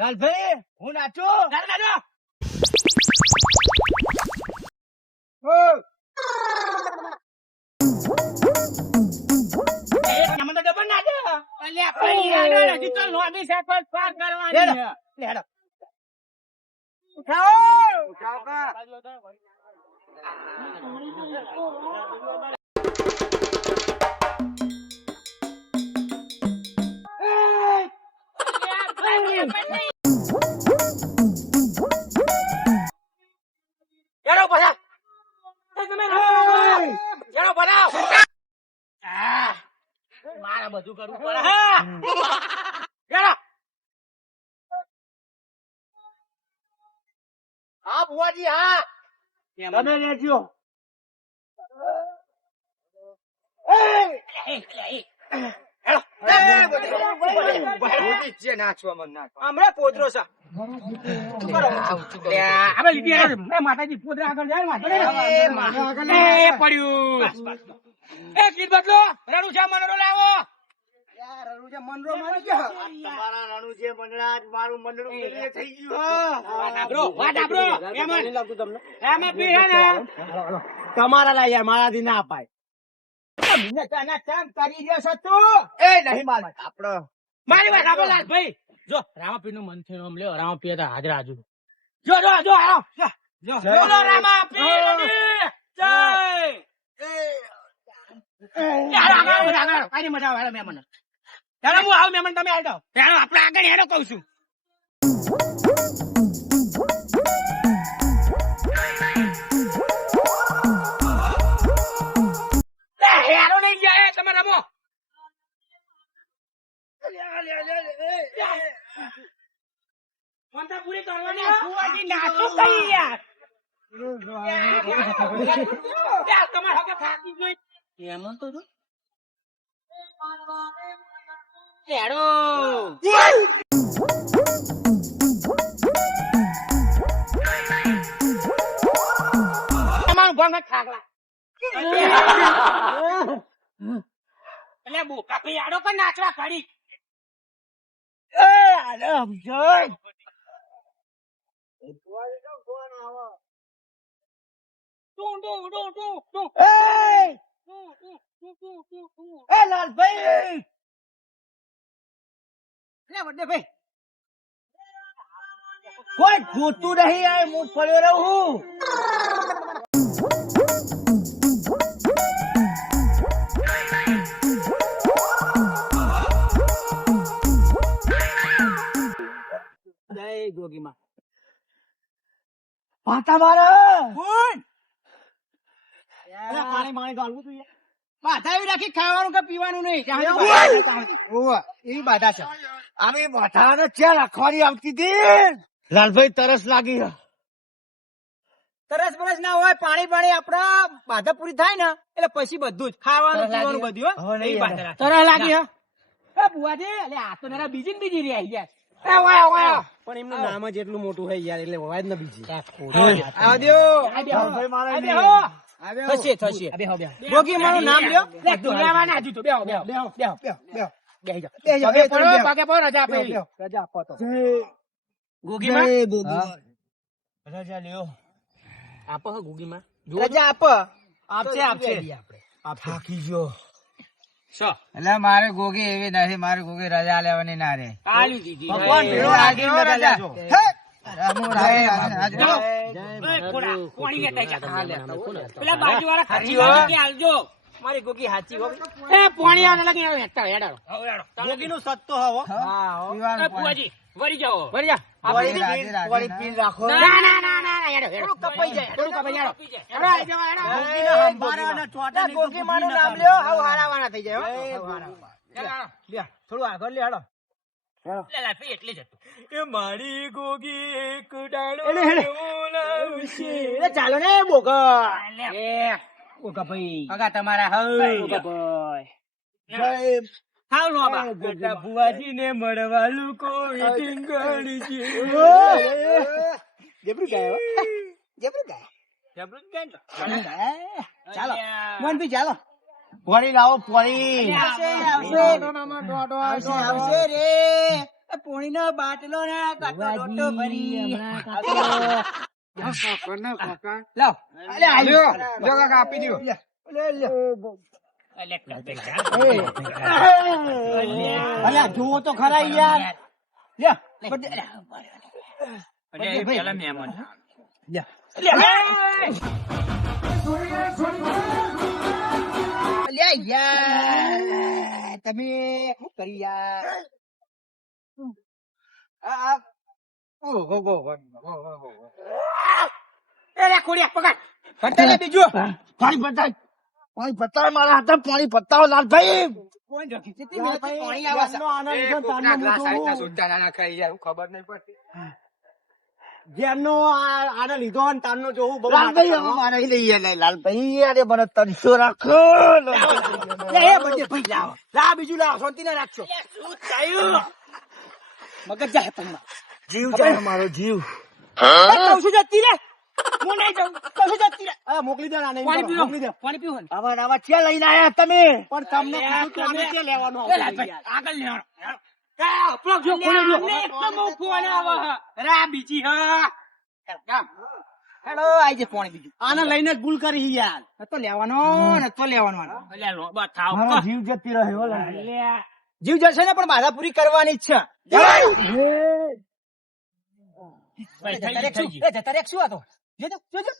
લાલભાઈ હું નાચું. નાચો. મને તો પણ નાચો. અલ્યા પડી આડો હજી તો લોબી છે પર પાર કરવાની છે. લેડો. ઉઠાવો. ઉઠાવ કા. યારો બધા તમે યારો બધા મારા બધું કરવું પડે યારો હા બુવાજી હા તમે લેજો. હમણાં પોતરો છે માતાજી પોતરા આગળ જાય પડ્યું એ કીટ બદલો રણુ છે મનરો લાવો તમારા રાણુ જે મંડળા મારું મંડળું થઈ ગયું. તમારા લા યાર મારાથી ના અપાય કરી રહ્યો છો તું એ નહીં આપડે મારી વાત આપો લાલભાઈ જો રામાપીર નું મન થયું લ્યો રામાપીર હતા હાજર હાજર જો બોલો રામાપીર જય કઈ મજા આવે મહેમાન ચાલો હું આવું મહેમાન તમે આવી જાઓ ચાલો આપણે આગળ હેડો કઉ છું હેડો નહીં ગયા તમે રમો મનતા પૂરી કરવાની ફુવાજી નાચું કઈ યાર તમારે હવે થાકી જોઈ એમાં તો હેડો તમારું ભંગ થાકલા એટલે બોકા ભાઈ આડો પણ નાચવા ખડી લાલભાઈ કોઈ જોતું નહીં યાર હું પડ્યો રહું. જય ગોગીમાં પાટા મારા કોણ પાણી પાણી ગાળવું જોઈએ બાધા એવી રાખી ખાવાનું કે પીવાનું નહીં એવી બાધા છે આવી બધાને ક્યાં રાખવાની આવતી હતી. લાલભાઈ તરસ લાગી. તરસ બરસ ના હોય પાણી આપડા બાધા પૂરી થાય ને એટલે પછી બધું જ ખાવાનું પીવાનું બધું તરસ લાગી હે બુવાજી એટલે આ તો નાના બીજી ને બીજી રહી ગયા પણ એમનું નામ જ એટલું મોટું હોય યાર એટલે હોય જ ને બીજી થશે ગોગી મારું નામ લ્યો દુનિયામાં હજુ તો બેહો પગે પડો રજા આપો તો ગોગી માં રજા લ્યો. આપો હે ગોગી માં રજા આપો આપશે થાકી ગયો. એટલે મારે ગોગી એવી નથી, મારે ગોગી રજા લેવાની ના રે. કાલી દીધી ભગવાન ભેળો રાખીને રજા લેજો. પેલા બાજુવાળા ખાચી આલજો મારી ગોગી હાચી હો એ પાણી આને લગી હેડો ગોગી નું સત્તો હવો. ફુવાજી વરી જાઓ વરી જા વળી પીન રાખો. ના હેડો કપાઈ જાય ગોગી મારું નામ લ્યો હાવ હારાવાના થઈ જાય થોડું આગળ લે હેડો એટલે જ હતું એ મારી ગોગી એક ડાળો ચાલો ને બોગા ભાઈ કાકા તમારા ભુવાજી ને મળવાનું કોઈ ટીંગાડી છે ચાલો મનભી ચાલો પોણી લાવો પોણી. આવશે રે પોણીનો બાટલો ને કાચો લોટો ભરી લાવ અલે આલ્યો જો કાકા આપી દો અલ્યા જુઓ તો ખરા યાર તમે શું કરી યાર બીજું પાણી બતાવે મારા હાથે પાણી બતાવો લાલભાઈ ખબર નહીં પડતી જેમનો આને લીધો ને તારનો જોવું બહુ લાલભાઈ હવે મારે લઈએ લાલભાઈ અરે મને તરસો રાખો લા બીજું લાવ શાંતિ ના રાખશો મગજ જાય તમને જીવ જાય મારો જીવ કહું છું જતી રે હું નહીં જાઉં કહું છું જતી રે મોકલી દે ના પાણી પીવો મોકલી દે પાણી પીવો આવા આવા ક્યાં લઈને આયા તમે પણ તમને તમે ક્યાં લેવાનો આગળ લેવાનો આને લઈને જ ભૂલ કરી યાર તો લેવાનો નતો લેવાનો મારો જીવ જતી રહ્યો જીવ જશે ને પણ બાધા પૂરી કરવાની જ છે જતા રેક શું હતો જોજો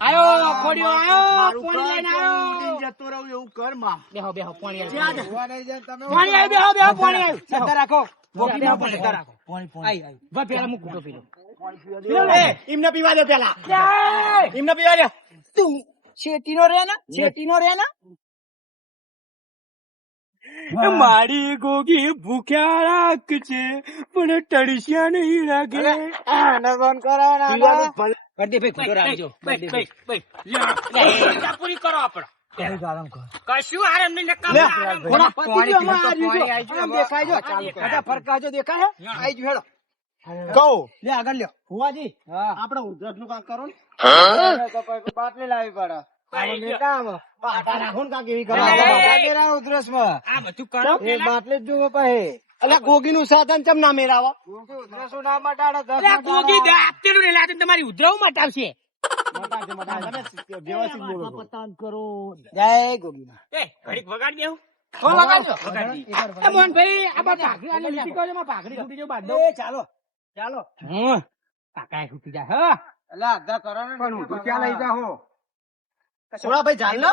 આયો ખોડ્યો આયો પાણી લઈને આયો જતો રહું એવું કર માં બેહો પાણી તમે પાણી આવી બેહો પાણી આવી સત્તા રાખો ગોપી ના પણ સત્તા રાખો આઈ વા પેલા મુક ગોપી એમને પીવા દે પેલા એમને પીવા દે તું છેટીનો રે ને મારી ગોગી ભૂખ્યા રાખ છે પણ ટળસ્યા નહીં લાગે પૂરી કરો આપડે કશું આરામ નહીં ફરકાજો દેખાય આઈ જો હેડો કહું લે આગળ લ્યો ફુવાજી આપડે ઉધરસ નું કામ કરો ને બાટલી લાવી પડે બાટા રાખો ને કાંક એવી કરો ઉધરસ માં આ બધું કરો બાટલી જ જુઓ પછી એટલે ગોગી નું સાધન ચમ ના મેળાવો ઉધરસ ના મટાડે ગોગી આપતેલું ને લાગે તમારી ઉધરાવ મટાવશે વ્યવસ્થિત બોલો કરો જય ગોગી એ ઘડીક વગાડ દેવું મોહનભાઈ આ ભાખરી આને લીટી કરો માં ભાખરી છૂટી જો બાદ દો ચાલો કાકા છૂટી જાય હા એટલે અડધા કરો ને પણ હું તો ક્યાં લઈ જાઓ સોળા ભાઈ ચાલ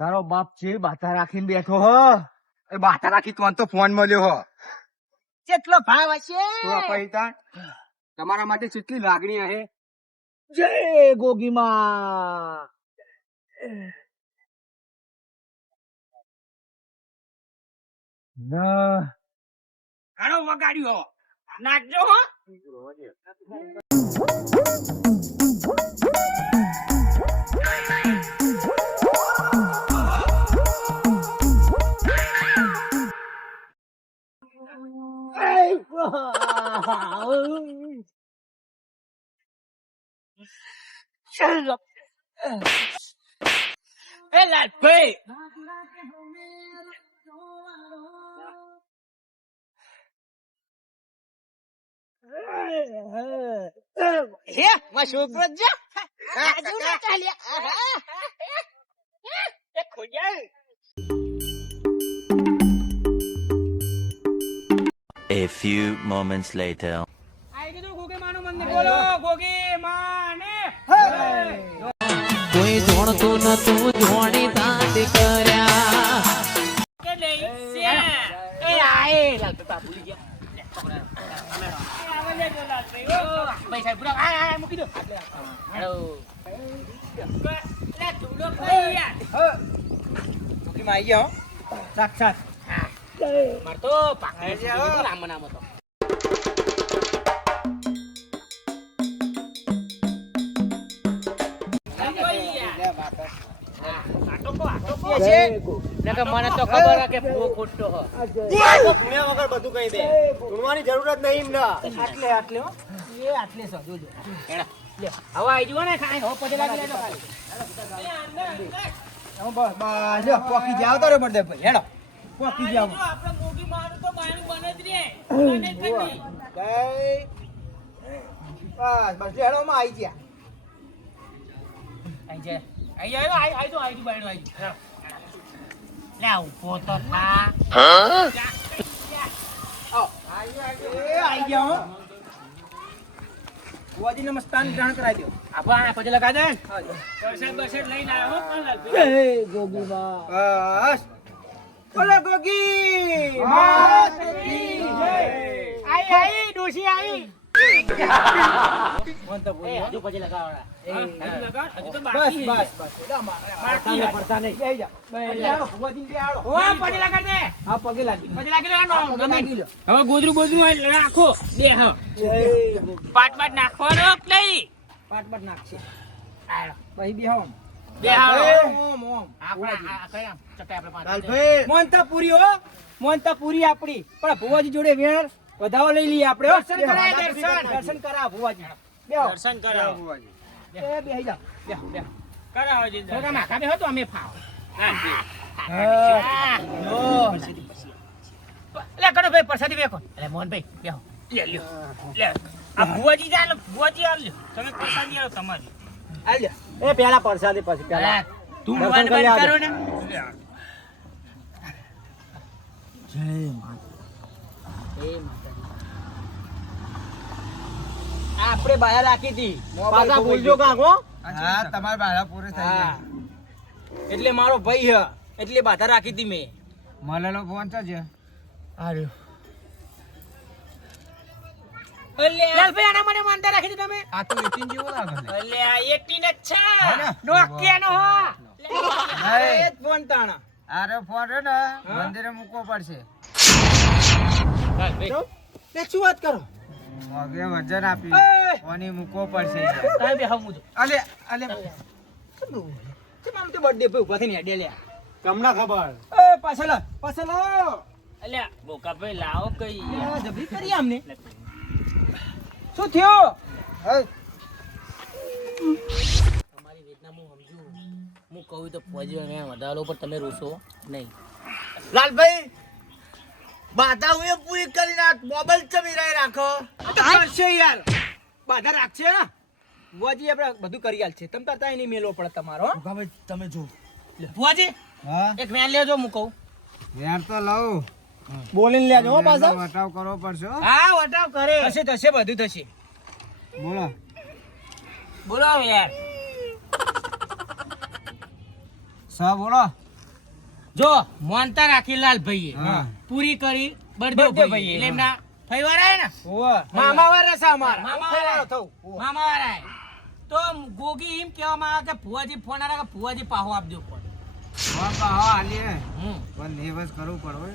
તારો બાપ છે બાતા રાખીને બેઠો હ એ બાટા રાખી તો ફોન મળ્યો હો કેટલો ભાવ હશે પૈસા તમારા માટે કેટલી લાગણી હશે જય ગોગી માં હાલો વગાડ્યો નાખજો હો એ લાલભાઈ હે માં છોકરો જ A few moments later. આઈ કીધું ગોગે માનો મને બોલો ગોગે માને કોઈ જોણતું નતું જોણી તાંડ કર્યા કે નહીં છે એ આય લાલ તો ભૂલી ગયા આવલે જો લાલ ભાઈ ઓ પૈસા પૂરા આ મૂકી દો હેલો લે ધૂલો કઈ યાર ગોગી માં આવી ગયો સાક્ષાત માર તો પાકડે છે રામ નામ હતો છે મને તો ખબર હે કે ભૂવો ખોટો હો ભૂણ્યા વગર બધું કહી દે ભૂણવાની જરૂર જ નહીં એમને આટલે આટલે હો એ આટલે છે જોજો હેડા લે હવે આઈ જુઓ ને ખાઈ હો પગે લાગી લેજો ખાલી બસ બસ લ્યો પોકી જાવ તો રે પડદે ભાઈ હેડો પોકી જાવ આપણે મોગી મારું તો બાયનું બને જ રે બને જ નહીં બસ બસ હેડો માં આઈ ગયા આઈ તો બાયનું આઈ લે ઉભો તો થા આઈ ગયા હો બુઆજી નમસ્કાર ગ્રહણ કરાવી દો આપા પછી લગા દે પરસેટ લઈને આવ્યો જય ગોગી બા બસ બોલો ગોગી માત કી જય આઈ ડોશી આઈ હજુ પછી લગાવડા બસ બસ બસ પડતા નહીં જઈ જા પગે લગા દે હા પગે લાગી હવે ગોદરું રાખો બે હા પાટ નાખવાનો નહીં પાટ નાખશે પછી બે મોનતાપુરી હો મોનતાપુરી આપડી પણ ભુવાજી જોડે વેણ વધાવો લઈ લઈએ આપણે દર્શન કરાવ ભુવાજી દર્શન કરાવ ભુવાજી બેહી જા કરાવો જી માખા બે હતો અમે ફાવ લે કરો ભાઈ પ્રસાદી બેકો લે મોહન ભાઈ બેહો લે આ ભુવાજી જા ભુવાજી આલ લ્યો તમે પ્રસાદી આલો તમારી આલ લ્યો એ પેલા પરસાદી પછી પેલા તું બંધ કરો ને આપણે બાયા રાખી હતી પાછા ભૂલજો કાકો હા તમારી બાધા પૂરી થઈ ગઈ એટલે મારો ભાઈ હે એટલે બાધા રાખી હતી મેં મળેલો ફોન છે આર્યો લાલભાઈ આના મને માનતા રાખી હતી તમે આ તો 18 જેવો લાગે છે અલે આ 18 જ છે ડોક્યાનો હો એ જ ફોન તાણા આરે ફોન રે ને મંદિરે મૂકવો પડશે લે શું વાત કરો મગે વજન આપી કોની મૂકવો પડશે તાય બે હમું અલે અલે કે મારું તે બર્થડે પે ઉભા થઈને હેડે લે તમને ખબર એ પાછળ અલે બોકા ભાઈ લાવો કઈ જબરી કરી આમને શું થયો તમારી વેદના હું સમજુ હું કહું તો ફોજી ને વધારો પર તમે રોશો નહીં લાલભાઈ બાધા હું પૂરી કરીને મોબાઈલ ચમીરાય રાખો કરશે યાર બાધા રાખશે ને બુઆજી આપણે બધું કરી આલ છે તમ તાર નહીં મેલો પડે તમારો ભાઈ તમે જો બુઆજી હા એક વેન લેજો હું કહું યાર તો લઉં બોલીને લેજો હો પાછા વટાવ કરવો પડશે હો. હા વટાવ કરે થશે બધું થશે બોલો બોલો યાર બોલો જો મોનતા રાખી લાલ ભાઈએ હા. પૂરી કરી બર્થડે ભાઈએ એટલે એમના ફઈવાર આયા ને મામા વાળા છે અમારા મામા વાળા આયા તો ગોગી એમ કહેવામાં આવે કે ભુવાજી ફોન આરા કે ભુવાજી પાહો આપ દો ફોન હાલીએ પણ નેવસ કરવું પડે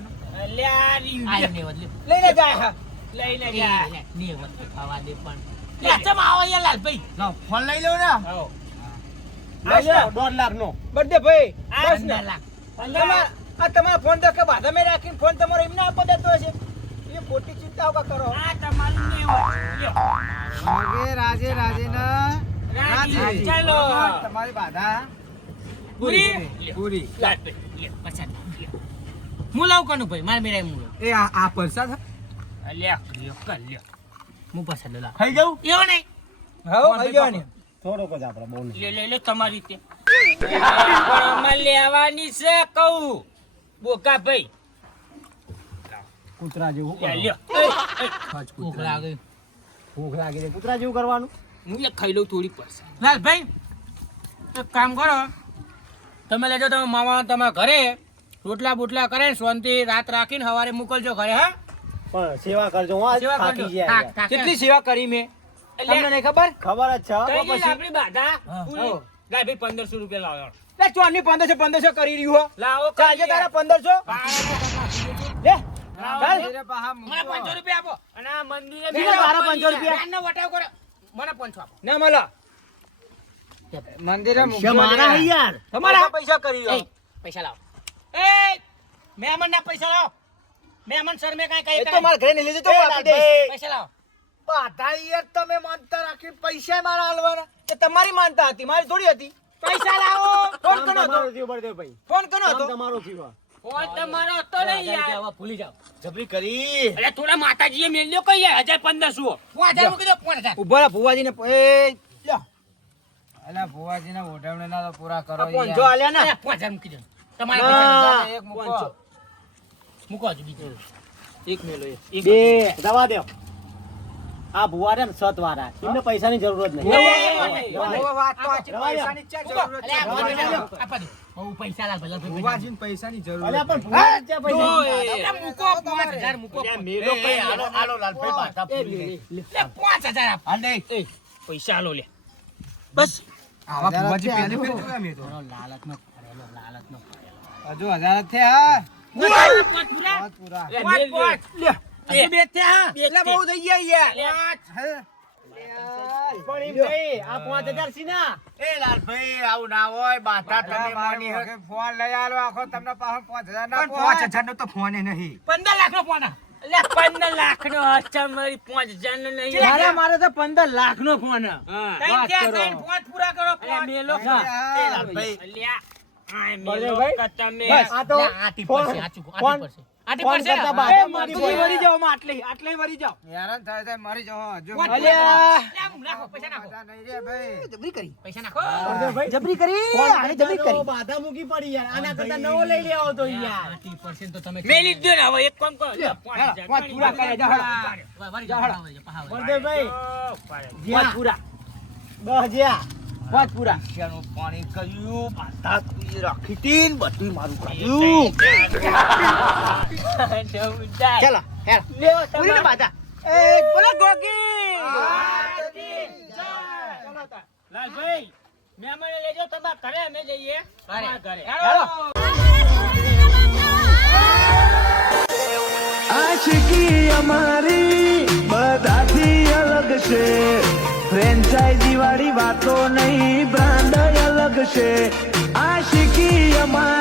લઈને જાય લઈને જાય નેવત ખાવા દે પણ ચમ આવો યાર લાલ ભાઈ ફોન લઈ લો ને લઈ લો 1.5 લાખ નો બર્થડે ભાઈ 15 લાખ આ તમારો ફોન તો કે બાધા મે રાખીને ફોન તમારો એમને આપો દેતો હશે એ મોટી ચિંતા કા કરો આ તમારું મગે રાજે ચાલો તમારી બાધા પૂરી લાટ પે પછાડ હું લાવ કનું ભાઈ માર મેરાય હું એ આ પરસાદ અલ્યા લ્યો હું પછાડ લા ખાઈ જાઉં એવો નહીં હા ખાઈ જવાની થોડોક જ આપણે બોલ લે તમારી તે પણ લેવાની છે કહું બોકા ભાઈ કૂતરા જેવું લ્યો ભૂખ લાગે છે કૂતરા જેવું કરવાનું હું એક ખાઈ લઉં થોડી પડશે લાલ ભાઈ એક કામ કરો તમે લેજો તમે મામા તમારા ઘરે રોટલા બોટલા કરે શાંતિ રાત રાખીને સવારે મોકલજો ઘરે હા પણ સેવા કરજો હું આજ થાકી ગયા કેટલી સેવા કરી મેં તમને નહીં ખબર ખબર જ છે પછી આપણી બાધા પૂરી લાય ભાઈ 1500 રૂપિયા લાવો લે ચોની 1500 કરી રહ્યું હો લાવો કાજે તારા 1500 લે મંદિરે પાહા મને 500 રૂપિયા આપો અને આ મંદિરે તારા 500 રૂપિયા ના વટાવ કરો મને 500 આપો ના મળો મંદિરે મારા યાર તમારા પૈસા કરી લો પૈસા લાવો. એ મહેમાન ના પૈસા લાવો. મહેમાન સર મેં કઈ એ તો મારા ઘરે નહીં લીધું તો હું આપી દઈશ. પૈસા લાવો. બાધા યાર તમે માનતા રાખી પૈસા મારા હાલવાના. એ તમારી માનતા હતી, મારી થોડી હતી. પૈસા લાવો. ફોન કોનો હતો? ફોન કોનો હતો? ફોન તમારો હતો નહીં યાર. ભૂલી જાઓ. જબરી કરી. અરે થોડા માતાજીએ મેલ્યો કઈ 1500. 5000 મૂકી દો 5000. ઉભા ભુવાજીને એ લ્યો. અલા ભુવાજીના ઓઢવણીના તો પૂરા કરો આ પોંચો આલ્યા ને. 5000 મૂકી દો. તમારા હા. પૈસા એક મૂકો. પોંચો. મૂકો હજુ બીજો. એક મેલો એક. બે દવા દેવ. આ ભુવા રે સત વાળા એમને પૈસાની જરૂર જ નહીં. વાત તો આછી પૈસાની ક્યાં જરૂર છે? આપા દો. બહુ પૈસા લાવ ભલા ભાઈ. ભુવાજીને પૈસાની જરૂર અલ્યા છે. પણ ભુવા ક્યાં પૈસા અરે મૂકો 5000 મૂકો. મેલો કઈ આલો આલો લાલભાઈ બાધા પૂરી ગઈ. લે 5000 આપ. આંડે એ પૈસા આલો લે. બસ આવા ભુવાજી પહેલી ફેર જોયા મેં તો. લાલચનો હજુ 1000 જ થયા. પાંચ પૂરા. પાંચ પૂરા. પાંચ લે. હજુ બે થયા. એટલા બહુ થઈ ગયા યાર. હે? પણ એમ નહીં, આ 5000 સીના. એ લાલભાઈ આવું ના હોય બાધા તમે મારી માની વખતે ફોન લઈ આલો આખો તમને પાછો 5000 ના પણ 5000 નો તો ફોન નહીં. 15 લાખ નો ફોન. એટલે 15 લાખ નો અચ્છા મારી 5000 નો નહીં. મારે તો 15 લાખ નો ફોન. ત્રણ થયા, ત્રણ પાંચ પૂરા કરો. મેલો એ લાલભાઈ અલ્યા આ બળદેવભાઈ, મેલો તમે બસ, આ તો આટી ફોન- પડશે આટી ફોન- પડશે આટી ફોન પડશે કરતા ને? બાધા એ મૂકી મારી વળી વળી જાઓ માં આટલે વળી જાઓ. હેરાન થાય થાય મરી જાઓ હજુ. પાંચ અલ્યા. નાખો પૈસા નાખો મજા નહીં રે ભાઈ. જબરી કરી. પૈસા નાખો જબરી કરી. ફોન આને જબરી કરી. બાધા મૂકી પડી યાર. આના કરતા નવો લઈ લેવો તો યાર. 80% તો તમે મેલી જ દો ને હવે એક કામ કરો લ્યો, હેલો, પાંચ પૂરા કરે, જાઓ, બળદેવભાઈ, જ્યાં પૂરા 10000 પાંચ પૂરા. શેનું પાણી કર્યું, બાધા તું રાખી હતી ને બધું મારું કર્યું. ચાલો, હેલો. પૂરી ને બાધા. એ બોલો ગોગી. લાલભાઈ મહેમાને લેજો તમારા ઘરે અમે જઈએ તમારા ઘરે હેલો. આશિકી અમારી બધાથી અલગ છે, ફ્રેન્ચાઇઝી વાળી વાતો નહીં, બ્રાન્ડ અલગ છે. આશિકી અમારી